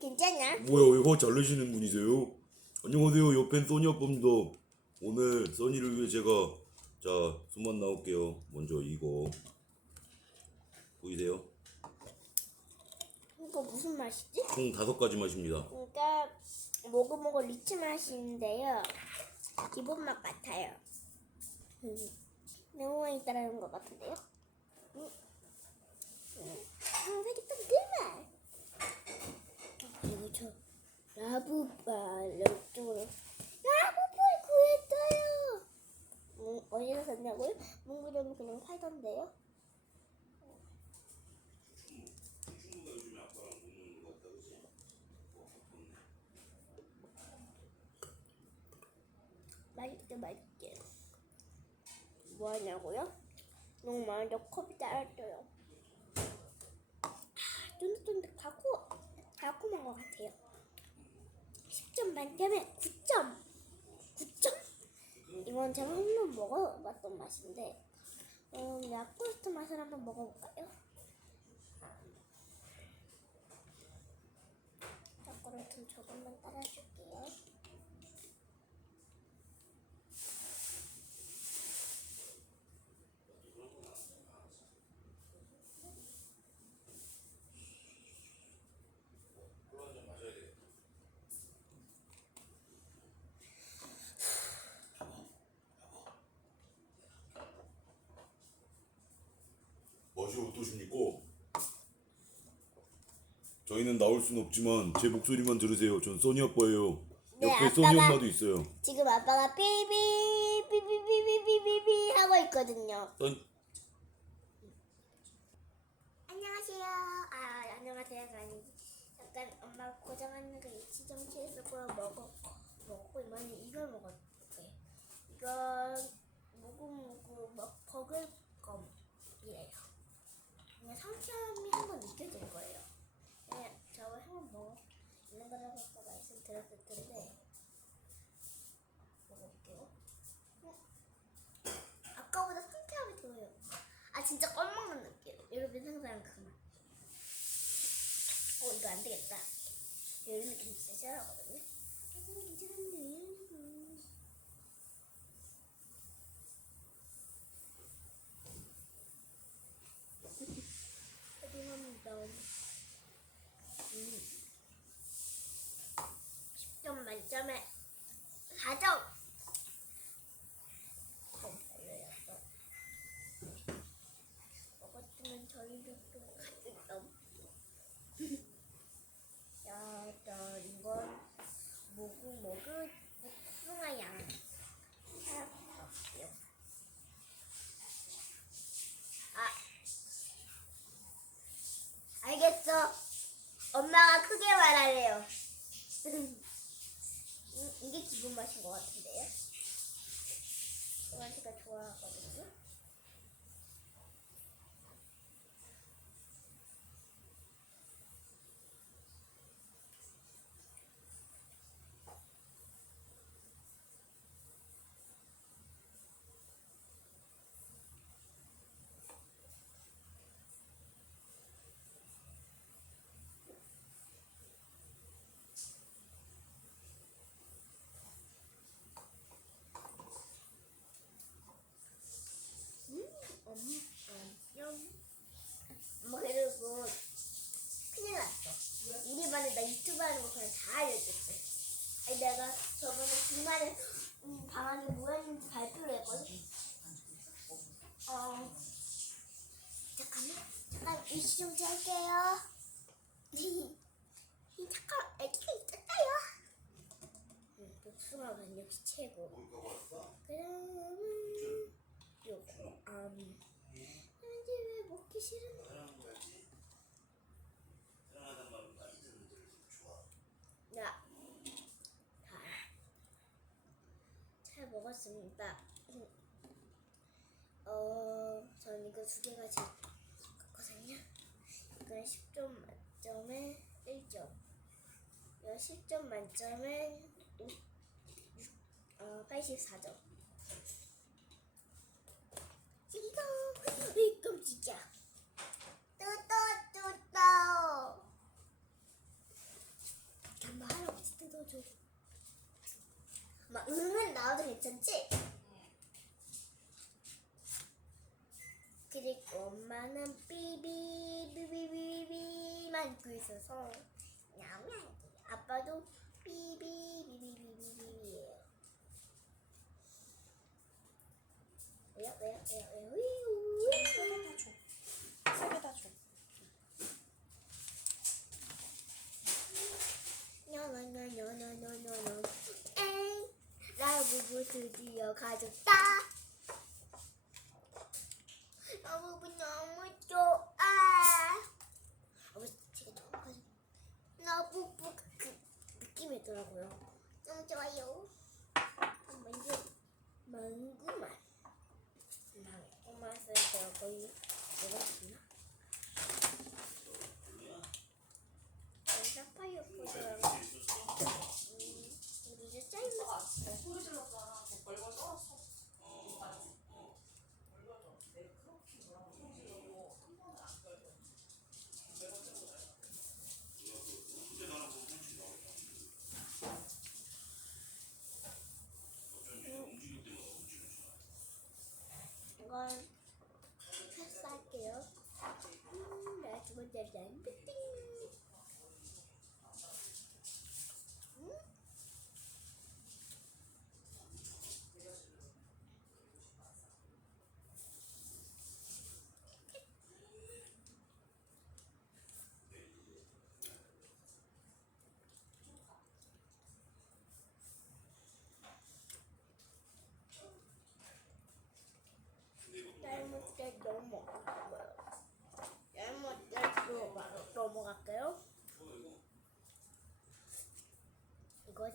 괜찮아? 뭐야 이거 잘 내시는 분이세요? 안녕하세요 옆엔 써니 아빠입니다 오늘 써니를 위해 제가 자 손만 나올게요 먼저 이거 보이세요? 이거 무슨 맛이지? 총 다섯 가지 맛입니다 그러니까 모고모고 리치 맛인데요. 기본 맛 같아요. 음, 너무 많이 따라하는 것 같은데요? 음, 음, 상색이 또 그만. 저 라브바 이쪽으로 라브볼 구했어요. 음, 어디서 샀냐고요? 문구점이 그냥 팔던데요. 맛있게 맛있게. 뭐 하냐고요? 너무 많아서 컵이 따랐어요. 아, 쫀득쫀득하고 달콤한 것 같아요. 10점 만점에 9점. 9점? 이건 제가 한 번 먹어봤던 맛인데 음, 야쿠르트 맛을 한번 먹어볼까요? 야쿠르트 조금만 따라줄게요. 맛이 어떠십니까? 저희는 나올 순 없지만 제 목소리만 들으세요 전 써니 아빠예요 네, 옆에 써니 아빠가- 엄마도 있어요 지금 아빠가 삐비 삐비비비비비비 하고 있거든요. 써니 안녕하세요. 아 안녕하세요가 아니지. 약간 엄마 고장하는 거 일치 정치해서 그걸 먹어 먹고 이번에 이걸 먹었대. 이건 무구무구 뭐 버글껌이래요. 그냥 상쾌함이 한번 느껴질 거예요. 그냥 저거 한번 먹어 있는 거라고 아까 말씀드렸을 텐데 먹어볼게요. 어? 아까보다 상쾌함이 더해요. 아 진짜 껌 먹는 느낌. 여러분 항상 그 맛. 어 이거 안 되겠다. 이런 느낌 진짜 싫어하거든요. 하지만 괜찮은데 왜 이러냐고. 죄송합니다. 음. 10점 만점에 4점. 좀 별로였어. 먹었으면 저희도 좀 같이 좀. 야, 저 이건 모구 모구 복숭아 양. 할게요. 아, 알겠어. 엄마가 크게 말하래요. 음, 이게 기본 맛인 것 같은데요? 저한테가 좋아하거든요. 엄마, 안녕. 엄마 그리고 큰일 났어. 우리 반에 나 유튜브 하는 거 그냥 다 알려줬어. 아니 내가 저번에 주말에 음, 방학이 뭐였는지 발표를 했거든. 어, 잠깐만, 잠깐 일시 정지 할게요. 잠깐, 애기가 있었어요. 응, 복숭아가 역시 최고. 그러면 요거 음. 근데 왜 먹기 싫은데? 야, 다. 잘 먹었습니다. 어, 전 이거 두 개가 제일 좋거든요. 이건 10점 만점에 1점. 이거 10점 만점에 5, 6, 어, 84점. 이거 이 깜짝이 괜찮지? 그리고 엄마는 삐비비비비비만 입고 있어서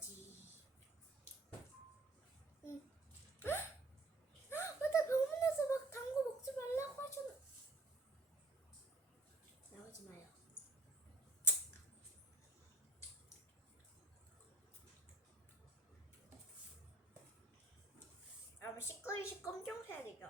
거지. 응. 아, 맞다 병원에서 막 단 거 먹지 말라고 하셨. 나오지 마요. 여러분 시꺼이 시꺼 엄청 사야 되죠.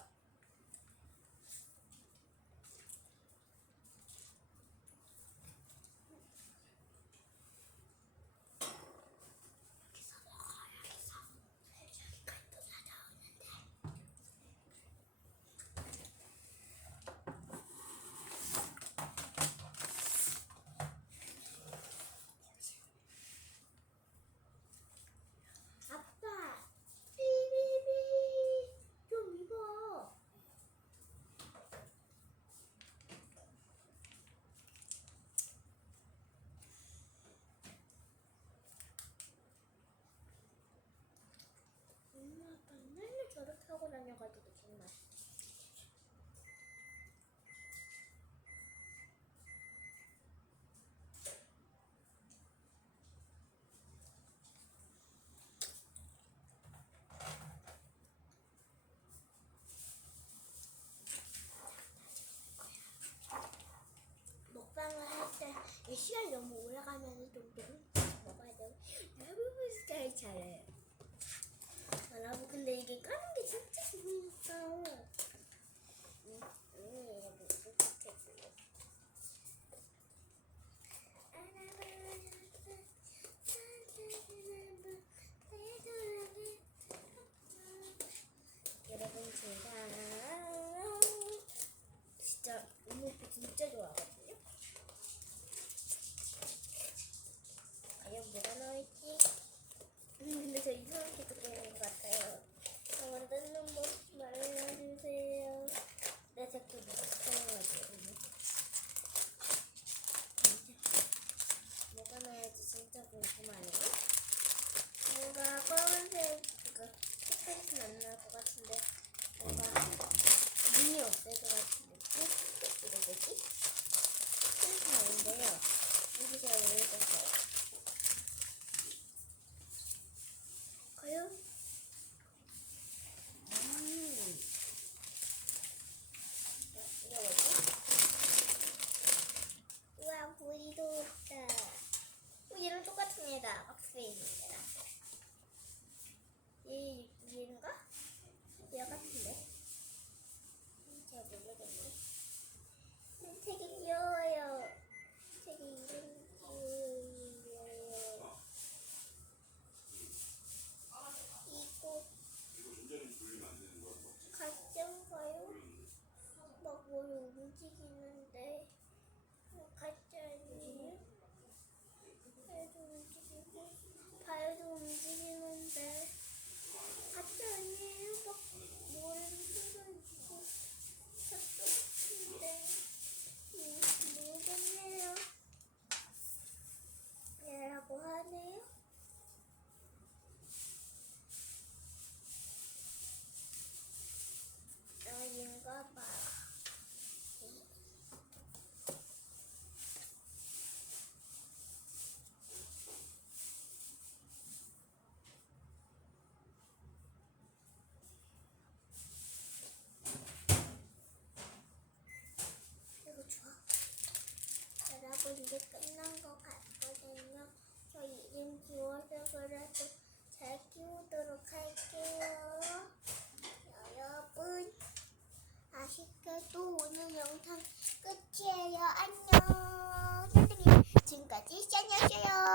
다녀가지고 정말. 먹방을 할 때 시간이 너무 올라가면 좀 너무 먹어야 되고 여러분 스타일 잘해 여러분 근데 이게 까는 生物。 근데 같이 언니 막 머리를 흔들고 저도 근데 모르겠네요. 얘라고 하네요. 지금 기워서 그래도 잘 키우도록 할게요. 여러분, 아쉽게도 오늘 영상 끝이에요. 안녕. 선생님, 지금까지 샤냐쇼요.